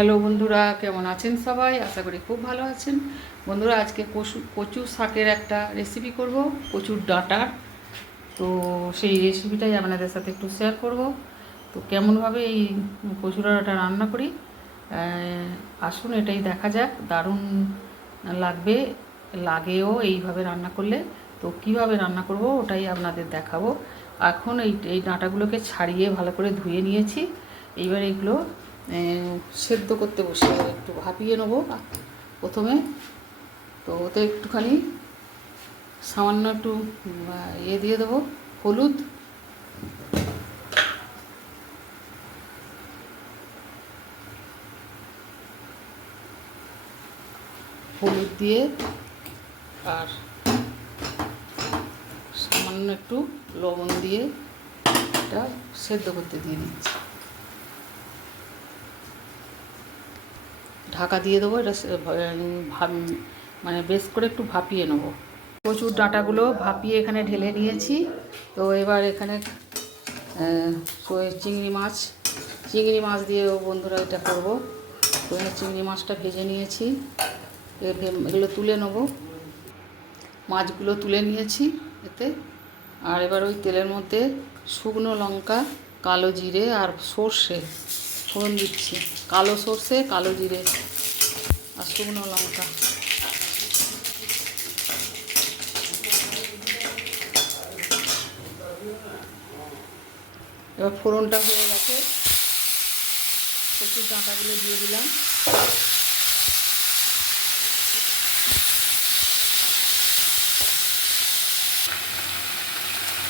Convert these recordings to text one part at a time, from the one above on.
Hello বন্ধুরা, কেমন আছেন সবাই? আশা করি খুব ভালো আছেন। বন্ধুরা, আজকে কচু শাকের একটা রেসিপি করব, কচুর ডাঁটার। তো সেই রেসিপিটাই আপনাদের সাথে একটু শেয়ার করব। তো কেমনভাবে এই কচুর ডাঁটা রান্না করি আসুন এটাই দেখা যাক। দারুণ লাগবে, লাগেও এইভাবে রান্না করলে। তো কিভাবে রান্না করব ওটাই আপনাদের দেখাবো। এখন এই ডাঁটাগুলোকে ছাড়িয়ে ভালো করে ধুয়ে নিয়েছি। এইবার এগুলো সেদ্ধ করতে বসে একটু ভাপিয়ে নেবো প্রথমে। তো ওতে একটুখানি সামান্য একটু দিয়ে দেবো, হলুদ, হলুদ দিয়ে আর সামান্য একটু লবণ দিয়ে এটা সেদ্ধ করতে দিয়ে দিচ্ছি। ঢাকা দিয়ে দেবো। এটা মানে বেশ করে একটু ভাপিয়ে নেবো। কচুর ডাঁটাগুলো ভাপিয়ে এখানে ঢেলে নিয়েছি। তো এবার এখানে চিংড়ি মাছ দিয়েও বন্ধুরা এটা করবো। তো এখানে চিংড়ি মাছটা ভেজে নিয়েছি, এগুলো তুলে নেব। মাছগুলো তুলে নিয়েছি এতে। আর এবার ওই তেলের মধ্যে শুকনো লঙ্কা, কালো জিরে আর সর্ষে ফোড়ন দিচ্ছি। কালো সর্ষে, কালো জিরে আর শুকনো লঙ্কা। এবার ফোড়নটা হয়ে গেছে, কচুর ডাঁটাগুলো দিয়ে দিলাম।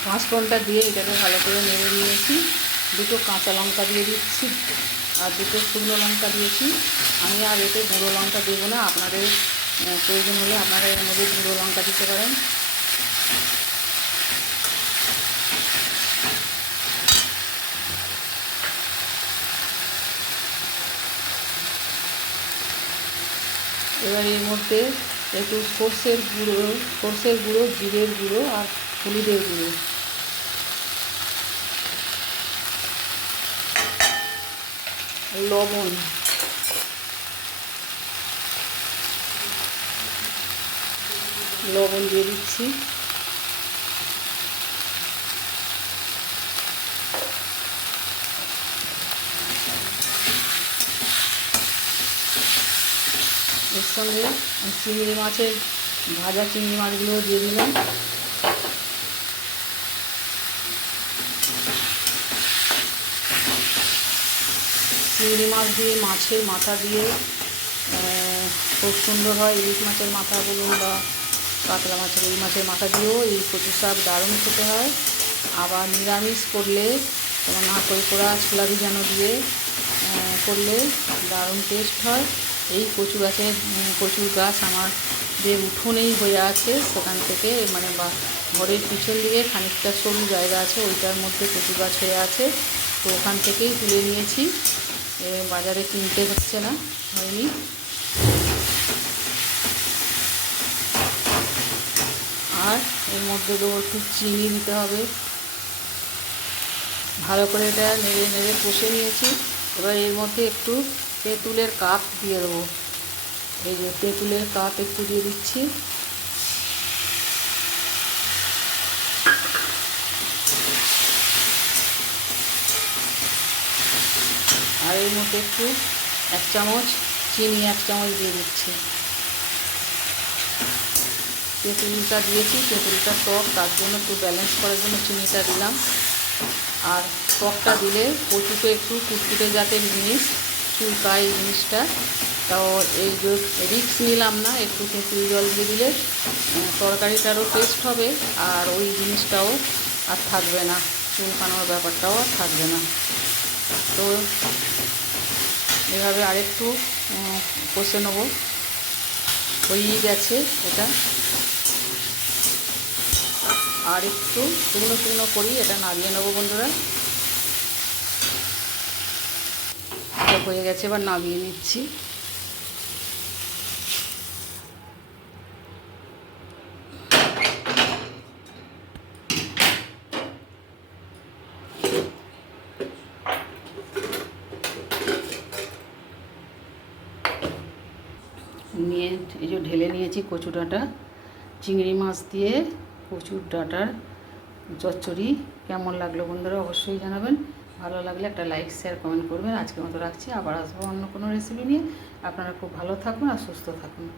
পাঁচফোড়নটা দিয়ে এটাকে ভালো করে নেড়ে নিয়েছি। দুটো কাঁচা লঙ্কা দিয়ে দিচ্ছি আর দুটো শুকনো লঙ্কা দিয়েছি। আমি আর এতে গুঁড়ো লঙ্কা দেবো না, আপনাদের প্রয়োজন হলে আপনারা এর মধ্যে গুঁড়ো লঙ্কা দিতে পারেন। এবার এর মধ্যে একটু সর্ষের গুঁড়ো, জিরের গুঁড়ো আর হলুদের গুঁড়ো, লবণ, দিয়ে দিচ্ছি। এর সঙ্গে ভাজা চিংড়ি মাছগুলো দিয়ে দিলাম। চিংড়ি মাছ দিয়ে, মাছের মাথা দিয়ে খুব সুন্দর হয়। ইলিশ মাছের মাথা বলুন বা কাতলা মাছের, এই মাছের মাথা দিয়েও এই কচু শাক দারুণ খেতে হয়। আবার নিরামিষ করলে, যেমন নারকেল কোড়া, ছোলা ভিজানো দিয়ে করলে দারুণ টেস্ট হয়। এই কচুর গাছ আমাদের উঠোনেই হয়ে আছে। সেখান থেকে মানে বা ঘরের পিছন দিকে খানিকটা সরু জায়গা আছে, ওইটার মধ্যে কচু গাছ হয়ে আছে। তো ওখান থেকেই তুলে নিয়েছি, বাজারে কিনতে হচ্ছে না, হয়নি। আর এর মধ্যে দেবো একটু চিনি দিতে হবে। ভালো করে এটা নেড়ে নেড়ে কষে নিয়েছি। এবার এর মধ্যে একটু তেঁতুলের কাপ দিয়ে দেবো। এই যে তেঁতুলের কাপ একটু দিয়ে দিচ্ছি। আর এর মধ্যে একটু 1 চামচ চিনি, 1 চামচ দিয়ে দিচ্ছি। তেঁতুলটা দিয়েছি, তেঁতুলটা টক, তার জন্য একটু ব্যালেন্স করার জন্য চিনিটা দিলাম। আর টকটা দিলে কচুতে একটু কুটকুটে জাতের জিনিস, চুলকায় এই জিনিসটা। তাও এই যে রিক্স নিলাম না, একটু তেঁতুল জল দিয়ে দিলে তরকারিটারও টেস্ট হবে আর ওই জিনিসটাও আর থাকবে না, চুলকানোর ব্যাপারটাও আর থাকবে না। তো এভাবে আরেকটু কষে নেবো। হয়েই গেছে এটা। আর একটু শুকনো শুকনো করি এটা নামিয়ে নেবো বন্ধুরা। এটা হয়ে গেছে, এবার নামিয়ে নিচ্ছি। নিয়ে এই যে ঢেলে নিয়েছি কচু ডাঁটা, চিংড়ি মাছ দিয়ে কচুর ডাঁটার চচ্চড়ি। কেমন লাগলো বন্ধুরা অবশ্যই জানাবেন। ভালো লাগলে একটা লাইক শেয়ার কমেন্ট করবেন। আজকের মতো রাখছি, আবার আসবো অন্য কোনো রেসিপি নিয়ে। আপনারা খুব ভালো থাকুন আর সুস্থ থাকুন।